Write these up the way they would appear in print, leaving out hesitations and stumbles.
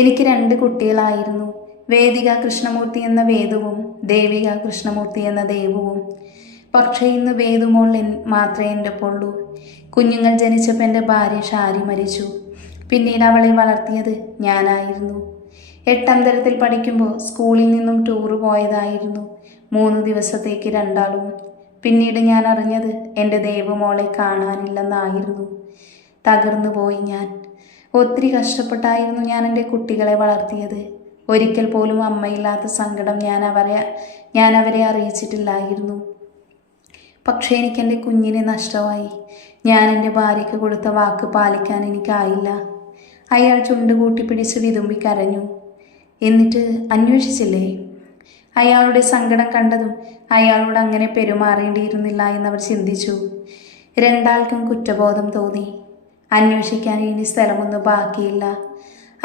എനിക്ക് 2 കുട്ടികളായിരുന്നു. വേദിക കൃഷ്ണമൂർത്തി എന്ന വേദുവും ദേവിക കൃഷ്ണമൂർത്തി എന്ന ദേവുവും. പക്ഷേ ഇന്ന് വേദുമോൾ മാത്രമേ എൻ്റെ ഒപ്പമുള്ളൂ. കുഞ്ഞുങ്ങൾ ജനിച്ചപ്പോൾ എൻ്റെ ഭാര്യ ഷാരി മരിച്ചു. പിന്നീട് അവളെ വളർത്തിയത് ഞാനായിരുന്നു. 8ാം തരത്തിൽ പഠിക്കുമ്പോൾ സ്കൂളിൽ നിന്നും ടൂറ് പോയതായിരുന്നു. 3 ദിവസത്തേക്ക് രണ്ടാളും. പിന്നീട് ഞാൻ അറിഞ്ഞത് എൻ്റെ ദേവമോളെ കാണാനില്ലെന്നായിരുന്നു. തകർന്നു പോയി ഞാൻ. ഒത്തിരി കഷ്ടപ്പെട്ടായിരുന്നു ഞാൻ എൻ്റെ കുട്ടികളെ വളർത്തിയത്. ഒരിക്കൽ പോലും അമ്മയില്ലാത്ത സങ്കടം ഞാൻ അവരെ അറിയിച്ചിട്ടില്ലായിരുന്നു. പക്ഷേ എനിക്കെൻ്റെ കുഞ്ഞിനെ നഷ്ടമായി. ഞാൻ എൻ്റെ ഭാര്യയ്ക്ക് കൊടുത്ത വാക്ക് പാലിക്കാൻ എനിക്കായില്ല. അയാൾ ചുണ്ട് കൂട്ടിപ്പിടിച്ച് വിതുമ്പി കരഞ്ഞു. എന്നിട്ട് അന്വേഷിച്ചില്ലേ? അയാളുടെ സങ്കടം കണ്ടതും അയാളോട് അങ്ങനെ പെരുമാറേണ്ടിയിരുന്നില്ല എന്നവർ ചിന്തിച്ചു. രണ്ടാൾക്കും കുറ്റബോധം തോന്നി. അന്വേഷിക്കാൻ ഇനി സ്ഥലമൊന്നും ബാക്കിയില്ല.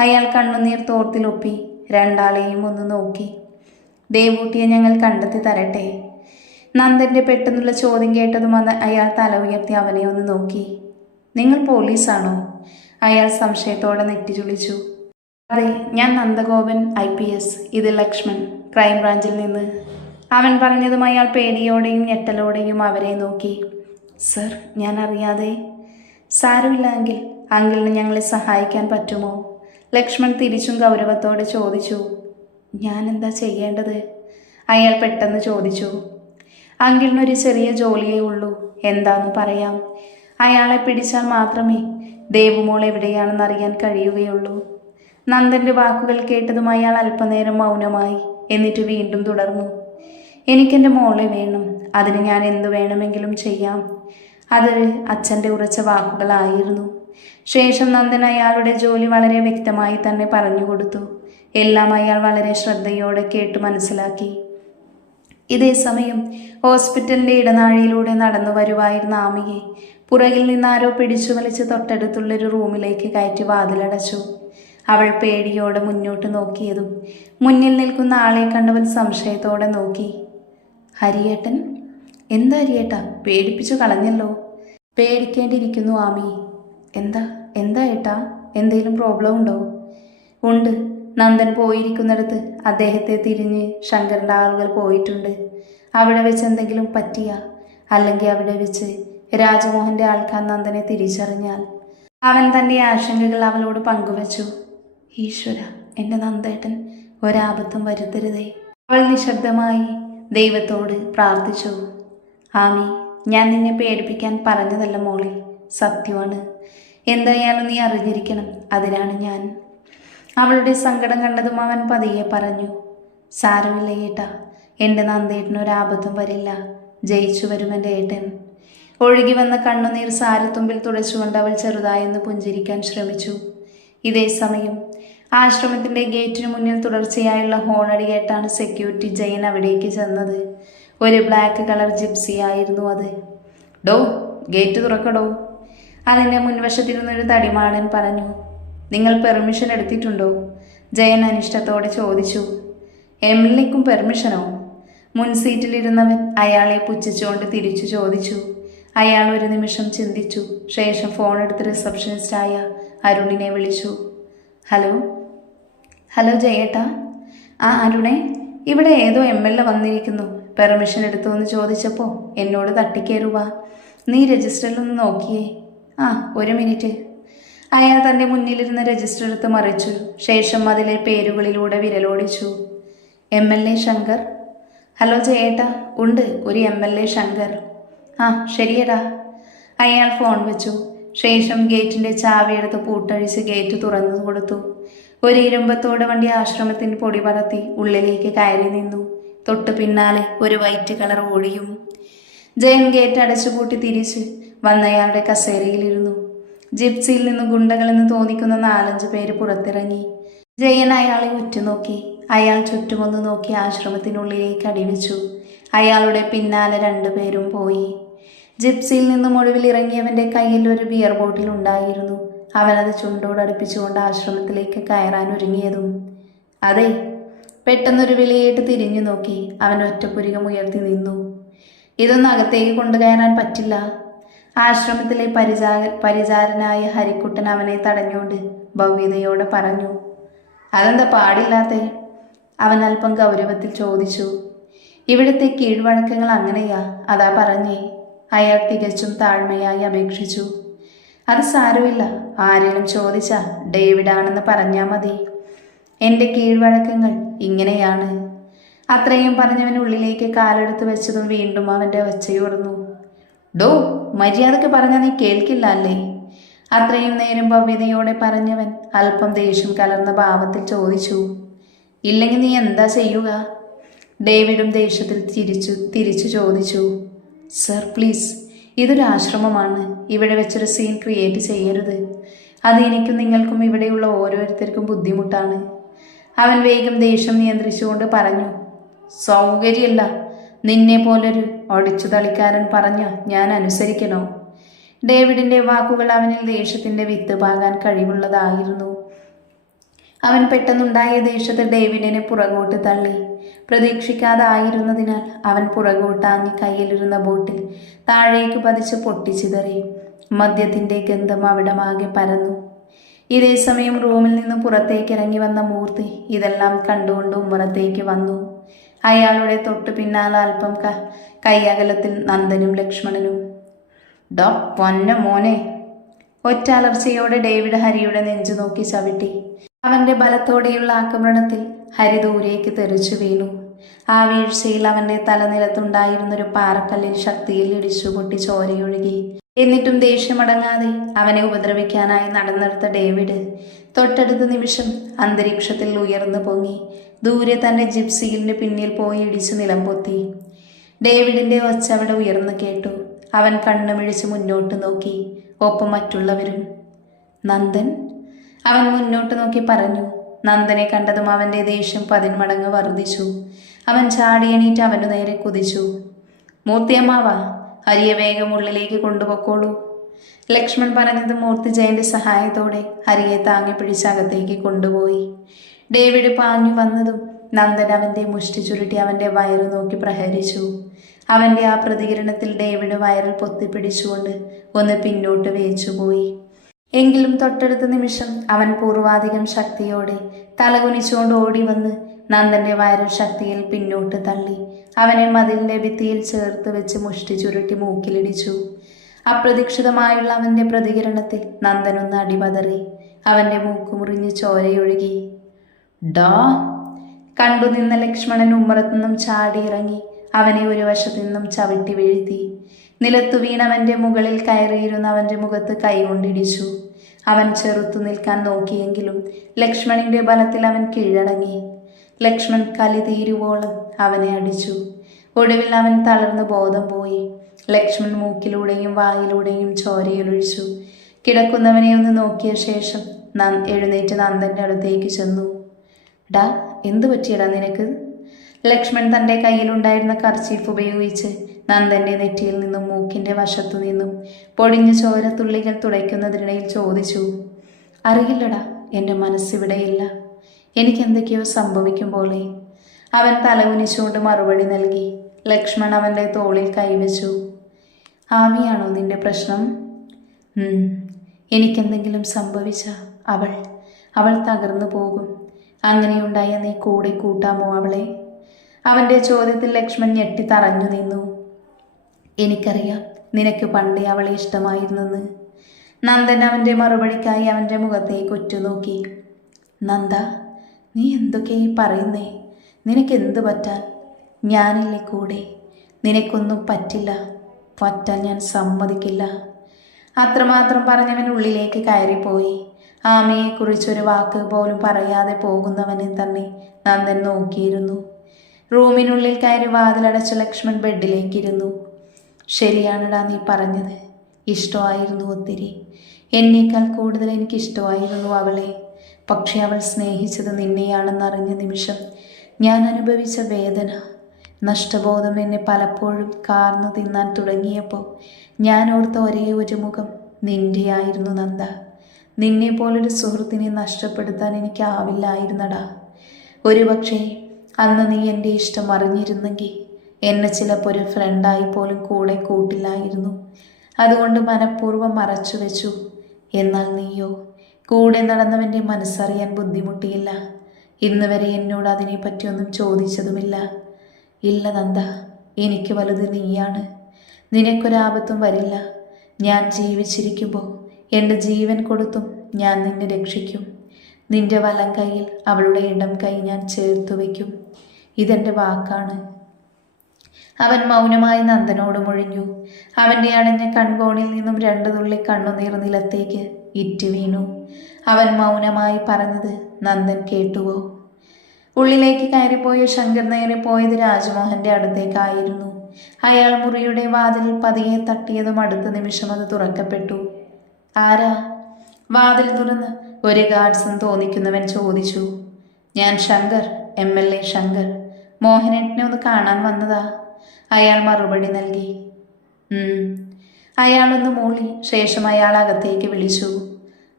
അയാൾ കണ്ണുനീർ തോർത്തിലൊപ്പി രണ്ടാളെയും ഒന്ന് നോക്കി. ദേവൂട്ടിയെ ഞങ്ങൾ കണ്ടെത്തി തരട്ടെ? നന്ദൻ്റെ പെട്ടെന്നുള്ള ചോദ്യം കേട്ടതും അയാൾ തല ഉയർത്തി അവനെ ഒന്ന് നോക്കി. നിങ്ങൾ പോലീസാണോ? അയാൾ സംശയത്തോടെ നെറ്റിചുളിച്ചു. അതെ, ഞാൻ നന്ദഗോപൻ IPS. ഇത് ലക്ഷ്മൺ, ക്രൈംബ്രാഞ്ചിൽ നിന്ന്. അവൻ പറഞ്ഞതും അയാൾ പേടിയോടെയും ഞെട്ടലോടെയും അവരെ നോക്കി. സർ, ഞാൻ അറിയാതെ. സാരമില്ല എങ്കിൽ അങ്കിളിന് ഞങ്ങളെ സഹായിക്കാൻ പറ്റുമോ? ലക്ഷ്മൺ തിരിച്ചും ഗൗരവത്തോടെ ചോദിച്ചു. ഞാൻ എന്താ ചെയ്യേണ്ടത്? അയാൾ പെട്ടെന്ന് ചോദിച്ചു. അങ്കിളിനൊരു ചെറിയ ജോലിയേ ഉള്ളൂ. എന്താന്ന് പറയാം. അയാളെ പിടിച്ചാൽ മാത്രമേ ദേവുമോൾ എവിടെയാണെന്ന് അറിയാൻ കഴിയുകയുള്ളൂ. നന്ദൻ്റെ വാക്കുകൾ കേട്ടതും അയാൾ അല്പനേരം മൗനമായി. എന്നിട്ട് വീണ്ടും തുടർന്നു. എനിക്കെൻ്റെ മോളെ വേണം. അതിന് ഞാൻ എന്തു വേണമെങ്കിലും ചെയ്യാം. അത് അച്ഛൻ്റെ ഉറച്ച വാക്കുകളായിരുന്നു. ശേഷം നന്ദൻ അയാളുടെ ജോലി വളരെ വ്യക്തമായി തന്നെ പറഞ്ഞു കൊടുത്തു. എല്ലാം അയാൾ വളരെ ശ്രദ്ധയോടെ കേട്ട് മനസ്സിലാക്കി. ഇതേ സമയം ഹോസ്പിറ്റലിൻ്റെ ഇടനാഴിയിലൂടെ നടന്നു വരുവായിരുന്ന ആമിയെ പുറകിൽ നിന്നാരോ പിടിച്ചു വലിച്ച് തൊട്ടടുത്തുള്ളൊരു റൂമിലേക്ക് കയറ്റി വാതിലടച്ചു. അവൾ പേടിയോടെ മുന്നോട്ട് നോക്കിയതും മുന്നിൽ നിൽക്കുന്ന ആളെ കണ്ടവൻ സംശയത്തോടെ നോക്കി. ഹരിയേട്ടൻ? എന്താ ഹരിയേട്ടാ, പേടിപ്പിച്ചു കളഞ്ഞല്ലോ. പേടിക്കേണ്ടിയിരിക്കുന്നു ആമി. എന്താ ഏട്ടാ, എന്തെങ്കിലും പ്രോബ്ലം ഉണ്ടോ? ഉണ്ട്. നന്ദൻ പോയിരിക്കുന്നിടത്ത് അദ്ദേഹത്തെ തിരിഞ്ഞ് ശങ്കറിൻ്റെ ആളുകൾ പോയിട്ടുണ്ട്. അവിടെ വെച്ച് എന്തെങ്കിലും പറ്റിയ, അല്ലെങ്കിൽ അവിടെ വെച്ച് രാജമോഹൻ്റെ ആൾക്കാർ നന്ദനെ തിരിച്ചറിഞ്ഞാൽ? അവൻ തൻ്റെ ആശങ്കകൾ അവളോട് പങ്കുവച്ചു. ഈശ്വര, എൻ്റെ നന്ദേട്ടൻ ഒരാപത്തും വരുത്തരുതേ. അവൾ നിശബ്ദമായി ദൈവത്തോട് പ്രാർത്ഥിച്ചു. ആമി, ഞാൻ നിന്നെ പേടിപ്പിക്കാൻ പറഞ്ഞതല്ല മോളെ, സത്യമാണ്. എന്തായാലും നീ അറിഞ്ഞിരിക്കണം, അതിനാണ് ഞാൻ. അവളുടെ സങ്കടം കണ്ടതും അവൻ പതിയെ പറഞ്ഞു. സാരമില്ല ഏട്ടാ, എൻ്റെ നന്ദേട്ടനൊരാപത്തും വരില്ല. ജയിച്ചു വരും എൻ്റെ ഏട്ടൻ. ഒഴുകി വന്ന കണ്ണുനീർ സാരത്തുമ്പിൽ തുടച്ചുകൊണ്ട് അവൾ ചെറുതായെന്ന് പുഞ്ചിരിക്കാൻ ശ്രമിച്ചു. ഇതേ സമയം ആശ്രമത്തിൻ്റെ ഗേറ്റിന് മുന്നിൽ തുടർച്ചയായുള്ള ഹോണടി കേട്ടാണ് സെക്യൂരിറ്റി ജയൻ അവിടേക്ക് ചെന്നത്. ഒരു ബ്ലാക്ക് കളർ ജിപ്സി ആയിരുന്നു അത്. ഡോ, ഗേറ്റ് തുറക്കടോ. അതിൻ്റെ മുൻവശത്തിരുന്നൊരു തടിമാടൻ പറഞ്ഞു. നിങ്ങൾ പെർമിഷൻ എടുത്തിട്ടുണ്ടോ? ജയൻ അനിഷ്ടത്തോടെ ചോദിച്ചു. MLAക്കും പെർമിഷനോ? മുൻ സീറ്റിലിരുന്നവൻ അയാളെ പുച്ഛിച്ചുകൊണ്ട് തിരിച്ചു ചോദിച്ചു. അയാൾ ഒരു നിമിഷം ചിന്തിച്ചു. ശേഷം ഫോണെടുത്ത് റിസപ്ഷനിസ്റ്റായ അരുണിനെ വിളിച്ചു. ഹലോ ജയേട്ടാ. ആ അരുണേ, ഇവിടെ ഏതോ MLA വന്നിരിക്കുന്നു. പെർമിഷൻ എടുത്തു എന്ന് ചോദിച്ചപ്പോൾ എന്നോട് തട്ടിക്കയറുക. നീ രജിസ്റ്ററിലൊന്ന് നോക്കിയേ. ആ, ഒരു മിനിറ്റ്. അയാൾ തൻ്റെ മുന്നിലിരുന്ന രജിസ്റ്റർ എടുത്ത് മറിച്ചു. ശേഷം അതിലെ പേരുകളിലൂടെ വിരലോടിച്ചു. MLA ശങ്കർ. ഹലോ ജയേട്ടാ, ഉണ്ട്, ഒരു MLA ശങ്കർ. ആ ശരിയടാ. അയാൾ ഫോൺ വെച്ചു. ശേഷം ഗേറ്റിൻ്റെ ചാവിയെടുത്ത് പൂട്ടഴിച്ച് ഗേറ്റ് തുറന്നു കൊടുത്തു. ഒരു ഇരുമ്പത്തോടെ വണ്ടി ആശ്രമത്തിന് പൊടി പറത്തി ഉള്ളിലേക്ക് കയറി നിന്നു. തൊട്ടു പിന്നാലെ ഒരു വൈറ്റ് കളർ ഓടിയും. ജയൻ ഗേറ്റ് അടച്ചുപൂട്ടി തിരിച്ച് വന്നയാളുടെ കസേരയിലിരുന്നു. ജിപ്സിയിൽ നിന്ന് ഗുണ്ടകളെന്ന് തോന്നിക്കുന്ന 4-5 പേര് പുറത്തിറങ്ങി. ജയൻ അയാളെ ഉറ്റുനോക്കി. അയാൾ ചുറ്റുമൊന്ന് നോക്കി ആശ്രമത്തിനുള്ളിലേക്ക് അടിവെച്ചു. അയാളുടെ പിന്നാലെ 2 പേരും പോയി. ജിപ്സിയിൽ നിന്നും ഒടുവിൽ ഇറങ്ങിയവൻ്റെ കയ്യിൽ ഒരു ബിയർ ബോട്ടിൽ ഉണ്ടായിരുന്നു. അവനത് ചുണ്ടോടടുപ്പിച്ചുകൊണ്ട് ആശ്രമത്തിലേക്ക് കയറാൻ ഒരുങ്ങിയതും. അതെ. പെട്ടെന്നൊരു വിളിയേട്ട് തിരിഞ്ഞു നോക്കി. അവൻ ഒറ്റപ്പുരികം ഉയർത്തി നിന്നു. ഇതൊന്നും അകത്തേക്ക് കൊണ്ടുകയറാൻ പറ്റില്ല. അതെന്താ പാടില്ലാത്തേ? അവൻ അല്പം ഗൗരവത്തിൽ ചോദിച്ചു. ഇവിടുത്തെ കീഴ്വഴക്കങ്ങൾ അങ്ങനെയാ, അതാ പറഞ്ഞേ. അയാൾ തികച്ചും താഴ്മയായി അപേക്ഷിച്ചു. അത് സാരമില്ല, ആരെങ്കിലും ചോദിച്ചാ ഡേവിഡാണെന്ന് പറഞ്ഞാൽ മതി. എൻ്റെ കീഴ്വഴക്കങ്ങൾ ഇങ്ങനെയാണ്. അത്രയും പറഞ്ഞവൻ ഉള്ളിലേക്ക് കാലെടുത്ത് വെച്ചതും വീണ്ടും അവൻ്റെ ഒച്ചയുയർന്നു. ഡോ, മര്യാദക്ക് പറഞ്ഞാൽ നീ കേൾക്കില്ല അല്ലേ? അത്രയും നേരം ഭവ്യതയോടെ പറഞ്ഞവൻ അല്പം ദേഷ്യം കലർന്ന ഭാവത്തിൽ ചോദിച്ചു. ഇല്ലെങ്കിൽ നീ എന്താ ചെയ്യുക? ഡേവിഡും ദേഷ്യത്തിൽ തിരിച്ചു ചോദിച്ചു. സർ പ്ലീസ്, ഇതൊരു ആശ്രമമാണ്. ഇവിടെ വെച്ചൊരു സീൻ ക്രിയേറ്റ് ചെയ്യരുത്. അത് എനിക്കും നിങ്ങൾക്കും ഇവിടെയുള്ള ഓരോരുത്തർക്കും ബുദ്ധിമുട്ടാണ്. അവൻ വേഗം ദേഷ്യം നിയന്ത്രിച്ചുകൊണ്ട് പറഞ്ഞു. സൗകര്യമില്ല. നിന്നെ പോലൊരു ഒടിച്ചു തളിക്കാരൻ പറഞ്ഞ ഞാൻ അനുസരിക്കണോ? ഡേവിഡിന്റെ വാക്കുകൾ അവനിൽ ദേഷ്യത്തിന്റെ വിത്ത് പാകാൻ കഴിവുള്ളതായിരുന്നു. അവൻ പെട്ടെന്നുണ്ടായ ദേഷ്യത്തിൽ ഡേവിഡിനെ പുറകോട്ട് തള്ളി. പ്രതീക്ഷിക്കാതായിരുന്നതിനാൽ അവൻ പുറകോട്ടാഞ്ഞ് കയ്യിലിരുന്ന ബോട്ടിൽ താഴേക്ക് പതിച്ച് പൊട്ടിച്ചിതറി. മദ്യത്തിന്റെ ഗന്ധം അവിടമാകെ പരന്നു. ഇതേ സമയം റൂമിൽ നിന്ന് പുറത്തേക്ക് ഇറങ്ങി വന്ന മൂർത്തി ഇതെല്ലാം കണ്ടുകൊണ്ട് ഉമ്മറത്തേക്ക് വന്നു. അയാളുടെ തൊട്ടു പിന്നാലെ അല്പം കൈയകലത്തിൽ നന്ദനും ലക്ഷ്മണനും. ഡോ പൊന്ന മോനെ! ഒറ്റ അലർച്ചയോടെ ഡേവിഡ് ഹരിയുടെ നെഞ്ചു നോക്കി ചവിട്ടി. അവന്റെ ബലത്തോടെയുള്ള ആക്രമണത്തിൽ ഹരി ദൂരേക്ക് തെറിച്ചു വീണു. ആ വീഴ്ചയിൽ അവന്റെ തലനിലത്തുണ്ടായിരുന്നൊരു പാറക്കല്ലിൽ ശക്തിയിൽ ഇടിച്ചുപൊട്ടി ചോരയൊഴുകി. എന്നിട്ടും ദേഷ്യമടങ്ങാതെ അവനെ ഉപദ്രവിക്കാനായി നടന്നെടുത്ത ഡേവിഡ് തൊട്ടടുത്ത നിമിഷം അന്തരീക്ഷത്തിൽ ഉയർന്നു പൊങ്ങി ദൂരെ തന്റെ ജിപ്സിയിലിന് പിന്നിൽ പോയി ഇടിച്ചു നിലംപൊത്തി. ഡേവിഡിന്റെ ഒച്ച അവിടെ ഉയർന്നു കേട്ടു. അവൻ കണ്ണുമിഴിച്ച് മുന്നോട്ട് നോക്കി. ഒപ്പം മറ്റുള്ളവരും. നന്ദൻ? അവൻ മുന്നോട്ട് നോക്കി പറഞ്ഞു. നന്ദനെ കണ്ടതും അവന്റെ ദേഷ്യം 10 മടങ്ങ് വർദ്ധിച്ചു. അവൻ ചാടിയണീറ്റ് അവനു നേരെ കുതിച്ചു. മൂർത്തിയമ്മാവാ, ഹരിയെ വേഗം ഉള്ളിലേക്ക് കൊണ്ടുപോക്കോളൂ. ലക്ഷ്മൺ പറഞ്ഞത് മൂർത്തി ജയന്റെ സഹായത്തോടെ ഹരിയെ താങ്ങി പിടിച്ച് അകത്തേക്ക് കൊണ്ടുപോയി. ഡേവിഡ് പാഞ്ഞു വന്നതും നന്ദൻ അവന്റെ മുഷ്ടി ചുരുട്ടി അവന്റെ വയറ് നോക്കി പ്രഹരിച്ചു. അവന്റെ ആ പ്രതികരണത്തിൽ ഡേവിഡ് വയറിൽ പൊത്തിപ്പിടിച്ചുകൊണ്ട് ഒന്ന് പിന്നോട്ട് വേച്ചുപോയി. എങ്കിലും തൊട്ടടുത്ത നിമിഷം അവൻ പൂർവാധികം ശക്തിയോടെ തലകുനിച്ചുകൊണ്ട് ഓടി വന്ന് നന്ദന്റെ വയറിൽ ശക്തിയിൽ പിന്നോട്ട് തള്ളി അവനെ മതിലിന്റെ ഭിത്തിയിൽ ചേർത്ത് വെച്ച് മുഷ്ടി ചുരുട്ടി മൂക്കിലിടിച്ചു. അപ്രതീക്ഷിതമായുള്ള അവന്റെ പ്രതികരണത്തിൽ നന്ദനൊന്ന് അടിപതറി. അവന്റെ മൂക്ക് മുറിഞ്ഞ് ചോരയൊഴുകി. ഡാ! കണ്ടുനിന്ന ലക്ഷ്മണൻ ഉമ്മറത്തുനിന്നും ചാടിയിറങ്ങി അവനെ ഒരു വശത്തു നിന്നും ചവിട്ടി വീഴ്ത്തി. നിലത്തു വീണവന്റെ മുകളിൽ കയറിയിരുന്ന അവന്റെ മുഖത്ത് കൈകൊണ്ടിടിച്ചു. അവൻ ചെറുത്തു നിൽക്കാൻ നോക്കിയെങ്കിലും ലക്ഷ്മണിന്റെ ബലത്തിൽ അവൻ കീഴടങ്ങി. ലക്ഷ്മൺ കലി തീരുവോളം അവനെ അടിച്ചു. ഒടുവിൽ അവൻ തളർന്ന് ബോധം പോയി. ലക്ഷ്മൺ മൂക്കിലൂടെയും വായിലൂടെയും ചോരയൊഴിച്ചു. കിടക്കുന്നവനെ ഒന്ന് നോക്കിയ ശേഷം എഴുന്നേറ്റ് നന്ദന്റെ അടുത്തേക്ക് ചെന്നു. ഡാ, എന്തു പറ്റിയടാ നിനക്ക്? ലക്ഷ്മൺ തന്റെ കയ്യിലുണ്ടായിരുന്ന കർച്ചീഫ് ഉപയോഗിച്ച് നന്ദന്റെ നെറ്റിയിൽ നിന്നും മൂക്കിന്റെ വശത്തു നിന്നും പൊടിഞ്ഞ ചോരത്തുള്ളികൾ തുടയ്ക്കുന്നതിനിടയിൽ ചോദിച്ചു. അറിയില്ലടാ, എൻ്റെ മനസ്സിവിടെയില്ല. എനിക്കെന്തൊക്കെയോ സംഭവിക്കും പോലെ. അവൻ തലകുനിച്ചുകൊണ്ട് മറുപടി നൽകി. ലക്ഷ്മൺ അവന്റെ തോളിൽ കൈവച്ചു. ആമിയാണോ നിന്റെ പ്രശ്നം? എനിക്കെന്തെങ്കിലും സംഭവിച്ച അവൾ തകർന്നു പോകും. അങ്ങനെയുണ്ടായ നീ കൂടെ കൂട്ടാമോ അവളെ? അവന്റെ ചോദ്യത്തിൽ ലക്ഷ്മൺ ഞെട്ടി തറഞ്ഞു നിന്നു. എനിക്കറിയാം നിനക്ക് പണ്ടേ അവളെ ഇഷ്ടമായിരുന്നെന്ന്. നന്ദൻ അവന്റെ മറുപടിക്കായി അവന്റെ മുഖത്തേക്ക് ഉറ്റുനോക്കി. നന്ദ, നീ എന്തൊക്കെയാ ഈ പറയുന്നേ? നിനക്കെന്തു പറ്റാൻ? ഞാനില്ലേ കൂടെ. നിനക്കൊന്നും പറ്റില്ല. പറ്റാൻ ഞാൻ സമ്മതിക്കില്ല. അത്രമാത്രം പറഞ്ഞവൻ ഉള്ളിലേക്ക് കയറിപ്പോയി. ആമയെക്കുറിച്ചൊരു വാക്ക് പോലും പറയാതെ പോകുന്നവനെ തന്നെ നന്ദൻ നോക്കിയിരുന്നു. റൂമിനുള്ളിൽ കയറി വാതിലടച്ച ലക്ഷ്മൺ ബെഡിലേക്കിരുന്നു. ശരിയാണടാ നീ പറഞ്ഞത്. ഇഷ്ടമായിരുന്നു ഒത്തിരി. എന്നേക്കാൾ കൂടുതൽ എനിക്കിഷ്ടമായിരുന്നു അവളെ. പക്ഷെ അവൾ സ്നേഹിച്ചത് നിന്നെയാണെന്നറിഞ്ഞ നിമിഷം ഞാൻ അനുഭവിച്ച വേദന, നഷ്ടബോധം എന്നെ പലപ്പോഴും കാർന്നു തിന്നാൻ തുടങ്ങിയപ്പോൾ ഞാൻ ഓർത്ത ഒരേ ഒരു മുഖം നിൻ്റെയായിരുന്നു നന്ദ. നിന്നെ പോലൊരു സുഹൃത്തിനെ നഷ്ടപ്പെടുത്താൻ എനിക്കാവില്ലായിരുന്നടാ. ഒരുപക്ഷെ അന്ന് നീ എൻ്റെ ഇഷ്ടം അറിഞ്ഞിരുന്നെങ്കിൽ എന്നെ ചിലപ്പോൾ ഒരു ഫ്രണ്ടായി പോലും കൂടെ കൂട്ടില്ലായിരുന്നു. അതുകൊണ്ട് മനഃപൂർവ്വം മറച്ചു വെച്ചു. എന്നാൽ നീയോ കൂടെ നടന്നവൻ്റെ മനസ്സറിയാൻ ബുദ്ധിമുട്ടിയില്ല. ഇന്ന് വരെ എന്നോട് അതിനെപ്പറ്റിയൊന്നും ചോദിച്ചതുമില്ല. ഇല്ല നന്ദ, എനിക്ക് വലുത് നീയാണ്. നിനക്കൊരാപത്തും വരില്ല. ഞാൻ ജീവിച്ചിരിക്കുമ്പോൾ എൻ്റെ ജീവൻ കൊടുത്തും ഞാൻ നിന്നെ രക്ഷിക്കും. നിന്റെ വലം കൈയിൽ അവളുടെ ഇടം കൈ ഞാൻ ചേർത്തു വയ്ക്കും. ഇതെൻ്റെ വാക്കാണ്. അവൻ മൗനമായി നന്ദനോട് മൊഴിഞ്ഞു. അവൻ്റെ അടഞ്ഞ കൺകോണിൽ നിന്നും 2 തുള്ളി കണ്ണുനീർ നിലത്തേക്ക് ഇറ്റു വീണു. അവൻ മൗനമായി പറഞ്ഞത് നന്ദൻ കേട്ടുവോ? ഉള്ളിലേക്ക് കയറിപ്പോയ ശങ്കർ നേരെ പോയത് രാജ്മോഹന്റെ അടുത്തേക്കായിരുന്നു. അയാൾ മുറിയുടെ വാതിൽ പതിയെ തട്ടിയതും അടുത്ത നിമിഷം അത് തുറക്കപ്പെട്ടു. ആരാ? വാതിൽ തുറന്ന് ഒരു ഗാർഡ്സൺ തോന്നിക്കുന്നവൻ ചോദിച്ചു. ഞാൻ ശങ്കർ, MLA ശങ്കർ. മോഹനേട്ടനെ ഒന്ന് കാണാൻ വന്നതാ. അയാൾ മറുപടി നൽകി. അയാളൊന്ന് മൂളി. ശേഷം അയാൾ അകത്തേക്ക് വിളിച്ചു.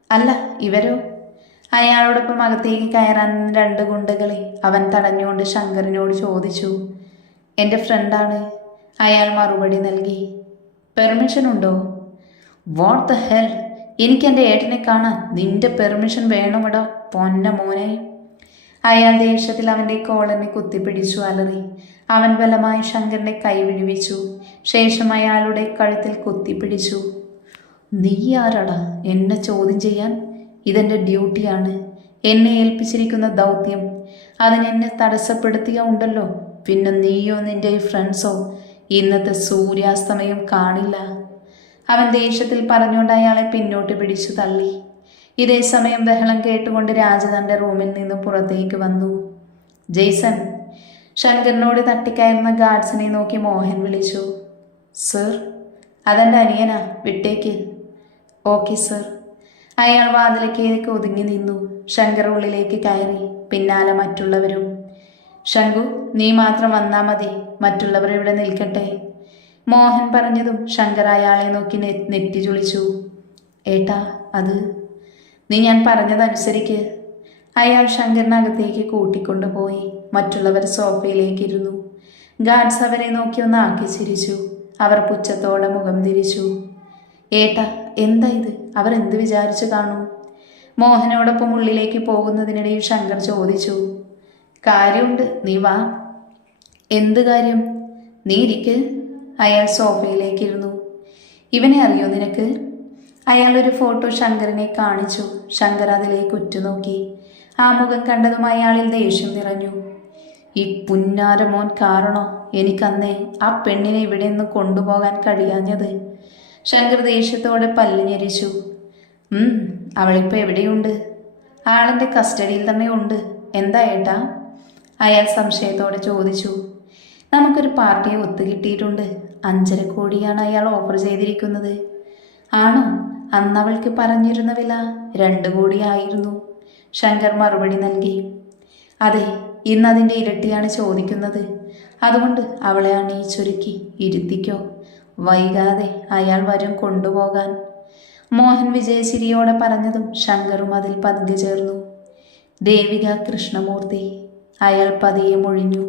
അല്ല, ഇവരോ? അയാളോടൊപ്പം അകത്തേക്ക് കയറാൻ 2 ഗുണ്ടകളെ അവൻ തടഞ്ഞുകൊണ്ട് ശങ്കറിനോട് ചോദിച്ചു. എൻ്റെ ഫ്രണ്ടാണ്. അയാൾ മറുപടി നൽകി. പെർമിഷൻ ഉണ്ടോ? What the hell? എനിക്ക് എൻ്റെ ഏട്ടനെ കാണാൻ നിന്റെ പെർമിഷൻ വേണമിടാ പൊന്ന മോനെ. അയാൾ ദേഷ്യത്തിൽ അവൻ്റെ കോളറിനെ കുത്തിപ്പിടിച്ചു അലറി. അവൻ ബലമായി ശങ്കറിനെ കൈ വിടുവിച്ചു. ശേഷം അയാളുടെ കഴുത്തിൽ കുത്തിപ്പിടിച്ചു. നീ ആരാടാ എന്നെ ചോദ്യം ചെയ്യാൻ? ഇതെൻ്റെ ഡ്യൂട്ടിയാണ്. എന്നെ ഏൽപ്പിച്ചിരിക്കുന്ന ദൗത്യം. അതിനെന്നെ തടസ്സപ്പെടുത്തിയ ഉണ്ടല്ലോ, പിന്നെ നീയോ നിന്റെ ഫ്രണ്ട്സോ ഇന്നത്തെ സൂര്യാസ്തമയം കാണില്ല. അവൻ ദേഷ്യത്തിൽ പറഞ്ഞുകൊണ്ട് അയാളെ പിന്നോട്ട് പിടിച്ചു തള്ളി. ഇതേ സമയം ബഹളം കേട്ടുകൊണ്ട് രാജ തൻ്റെ റൂമിൽ നിന്ന് പുറത്തേക്ക് വന്നു. ജെയ്സൺ. ശങ്കറിനോട് തട്ടിക്കയറുന്ന ഗാർഡ്സിനെ നോക്കി മോഹൻ വിളിച്ചു. സർ. അതെൻ്റെ അനിയനാ, വിട്ടേക്ക്. Okay sir. അയാൾ വാതിലേക്കേക്ക് ഒതുങ്ങി നിന്നു. ശങ്കർ ഉള്ളിലേക്ക് കയറി. പിന്നാലെ മറ്റുള്ളവരും. ശങ്കു, നീ മാത്രം വന്നാൽ മതി, മറ്റുള്ളവർ ഇവിടെ നിൽക്കട്ടെ. മോഹൻ പറഞ്ഞതും ശങ്കർ അയാളെ നോക്കി നെറ്റി ചുളിച്ചു. ഏട്ടാ, അത് നീ ഞാൻ പറഞ്ഞതനുസരിക്ക്. അയാൾ ശങ്കറിനകത്തേക്ക് കൂട്ടിക്കൊണ്ടുപോയി. മറ്റുള്ളവർ സോഫയിലേക്കിരുന്നു. ഗാർഡ്സ് അവരെ നോക്കി ഒന്ന് ആക്കി ചിരിച്ചു. അവർ പുച്ഛത്തോടെ മുഖം തിരിച്ചു. ഏട്ടാ, എന്താ ഇത്? അവർ എന്ത് വിചാരിച്ചു കാണും? മോഹനോടൊപ്പം ഉള്ളിലേക്ക് പോകുന്നതിനിടയിൽ ശങ്കർ ചോദിച്ചു. കാര്യമുണ്ട്, നീ വാ. എന്ത് കാര്യം? നീ ഇരിക്ക്. അയാൾ സോഫയിലേക്കിരുന്നു. ഇവനെ അറിയോ നിനക്ക്? അയാൾ ഒരു ഫോട്ടോ ശങ്കറിനെ കാണിച്ചു. ശങ്കർ അതിലേക്ക് ഉറ്റുനോക്കി. ആ മുഖം കണ്ടതും അയാളിൽ ദേഷ്യം നിറഞ്ഞു. ഈ പുന്നാര മോൻ കാരണോ എനിക്കന്നേ ആ പെണ്ണിനെ ഇവിടെ നിന്ന് കൊണ്ടുപോകാൻ കഴിയാഞ്ഞത്. ശങ്കർ ദേഷ്യത്തോടെ പല്ല് ഞെരിച്ചു. അവളിപ്പോൾ എവിടെയുണ്ട്? ആളെൻ്റെ കസ്റ്റഡിയിൽ തന്നെ ഉണ്ട്. എന്താ ഏട്ടാ? അയാൾ സംശയത്തോടെ ചോദിച്ചു. നമുക്കൊരു പാർട്ടിയെ ഒത്തുകിട്ടിയിട്ടുണ്ട്. 5.5 കോടിയാണ് അയാൾ ഓഫർ ചെയ്തിരിക്കുന്നത്. ആണോ? അന്നവൾക്ക് പറഞ്ഞിരുന്ന വില 2 കോടിയായിരുന്നു. ശങ്കർ മറുപടി നൽകി. അതെ, ഇന്നതിൻ്റെ ഇരട്ടിയാണ് ചോദിക്കുന്നത്. അതുകൊണ്ട് അവളെ അണിയിച്ചൊരുക്കി ഇരുത്തിക്കോ. വൈകാതെ അയാൾ വരും കൊണ്ടുപോകാൻ. മോഹൻ വിജയചിരിയോടെ പറഞ്ഞതും ശങ്കറും അതിൽ പതുക്കെ ചേർന്നു. ദേവിക കൃഷ്ണമൂർത്തി. അയാൾ പതിയെ മൊഴിഞ്ഞു.